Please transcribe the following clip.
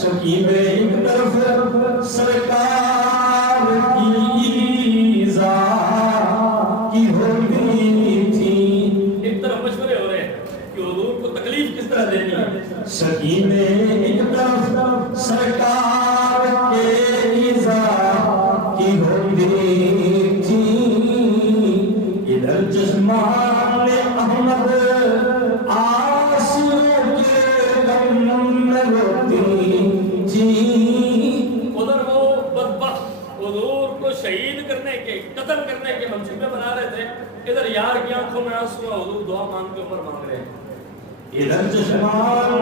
Scheme ایک طرف سرکار کی ایزا کی ہوئی تھی، ایک طرف مشورے ہو رہے ہیں کہ حضور کو تکلیف کس طرح دینی ہے۔ سکیم ایک طرف سرکار کے ایزا کی ہوئی تھی، ادھر جسمان احمد آنسوؤں کے غم میں روتی تھی۔ ادھر وہ بدبخت حضور کو شہید کرنے کے، قتل کرنے کے منصوبے بنا رہے تھے، ادھر یار کی آنکھوں میں آنسو، حضور دعا مانگ کے عمر مانگ رہے ہیں۔ ادھر جسمان